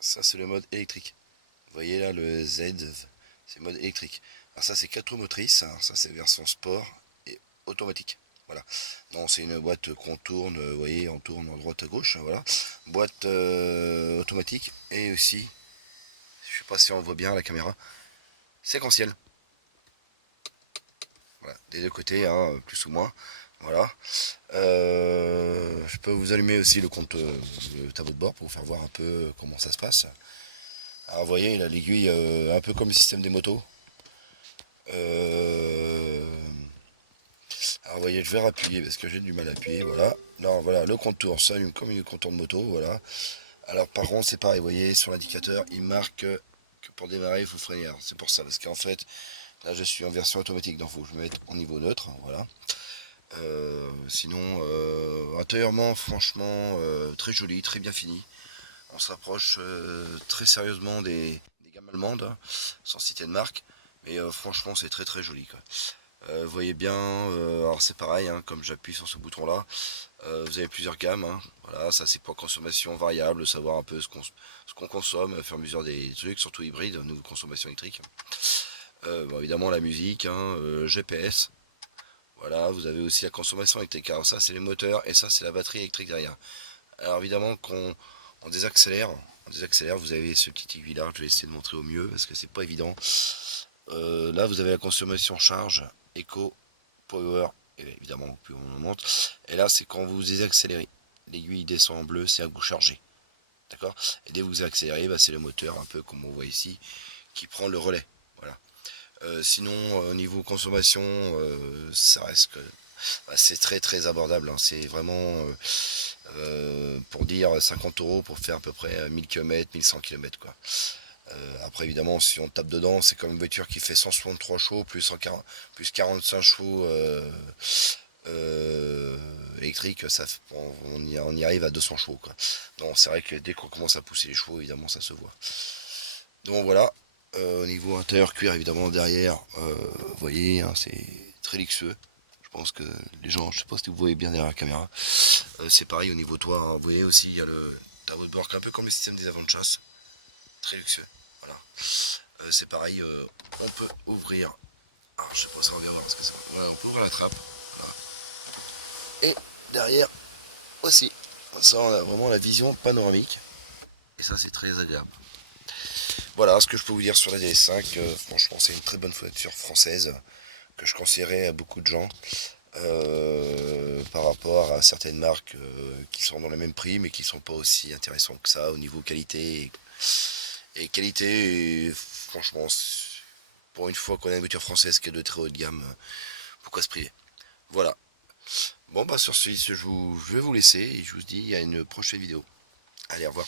Ça c'est le mode électrique. Vous voyez là le Z, c'est mode électrique. Alors ça c'est 4 roues motrices, hein. Ça c'est version sport et automatique. Voilà. Non, c'est une boîte qu'on tourne, vous voyez, on tourne en droite à gauche, hein, voilà. Boîte automatique et aussi, je sais pas si on voit bien à la caméra, séquentiel. Voilà, des deux côtés, hein, plus ou moins. Voilà. Je peux vous allumer aussi le tableau de bord pour vous faire voir un peu comment ça se passe. Alors vous voyez, il a l'aiguille un peu comme le système des motos. Euh, alors vous voyez, je vais appuyer parce que j'ai du mal à appuyer. Voilà. Non, voilà, le contour s'allume comme une contour de moto. Voilà. Alors par contre, c'est pareil, vous voyez, sur l'indicateur, il marque que pour démarrer, il faut freiner. C'est pour ça, parce qu'en fait, là je suis en version automatique, donc il faut que je me mette en niveau neutre. Voilà. Sinon, intérieurement, franchement, très joli, très bien fini. On se rapproche très sérieusement des gammes allemandes, hein, sans citer de marque. Mais franchement, c'est très très joli, quoi. Vous voyez bien, alors c'est pareil, hein, comme j'appuie sur ce bouton là, vous avez plusieurs gammes, hein. Voilà, ça c'est pour consommation variable, savoir un peu ce qu'on consomme, au fur et à mesure des trucs, surtout hybride, nous consommation électrique. Bon, évidemment la musique, hein, GPS, voilà, vous avez aussi la consommation électrique. Alors ça c'est les moteurs et ça c'est la batterie électrique derrière. Alors évidemment qu'on on désaccélère, vous avez ce petit aiguille-là, je vais essayer de montrer au mieux parce que c'est pas évident. Là vous avez la consommation charge, éco, power, et évidemment plus on monte. Et là c'est quand vous désaccélérez. L'aiguille descend en bleu, c'est à vous charger. D'accord. Et dès que vous accélérez, bah, c'est le moteur, un peu comme on voit ici, qui prend le relais. Voilà. Sinon, au niveau consommation, ça reste que bah, c'est très très abordable, hein. C'est vraiment pour dire 50 € pour faire à peu près 1000 km, 1100 km quoi. Après évidemment si on tape dedans c'est comme une voiture qui fait 163 chevaux plus 140, plus 45 chevaux électriques, ça, on y arrive à 200 chevaux quoi. Donc c'est vrai que dès qu'on commence à pousser les chevaux évidemment ça se voit. Donc voilà. Au niveau intérieur cuir évidemment derrière, vous voyez, hein, c'est très luxueux. Je pense que les gens, je sais pas si vous voyez bien derrière la caméra. C'est pareil au niveau toit, hein. Vous voyez aussi il y a le tableau de bord un peu comme le système des avants de chasse. Très luxueux. Voilà. C'est pareil, on peut ouvrir. Alors je sais pas si on va bien voir parce que ça. Voilà, on peut ouvrir la trappe. Voilà. Et derrière aussi. Ça on a vraiment la vision panoramique. Et ça c'est très agréable. Voilà ce que je peux vous dire sur la DS5. Franchement, c'est une très bonne voiture française que je conseillerais à beaucoup de gens par rapport à certaines marques qui sont dans le même prix mais qui sont pas aussi intéressantes que ça au niveau qualité et qualité. Et franchement, pour une fois qu'on a une voiture française qui est de très haut de gamme, pourquoi se priver? Voilà. Bon bah sur ce, je vais vous laisser et je vous dis à une prochaine vidéo. Allez, au revoir.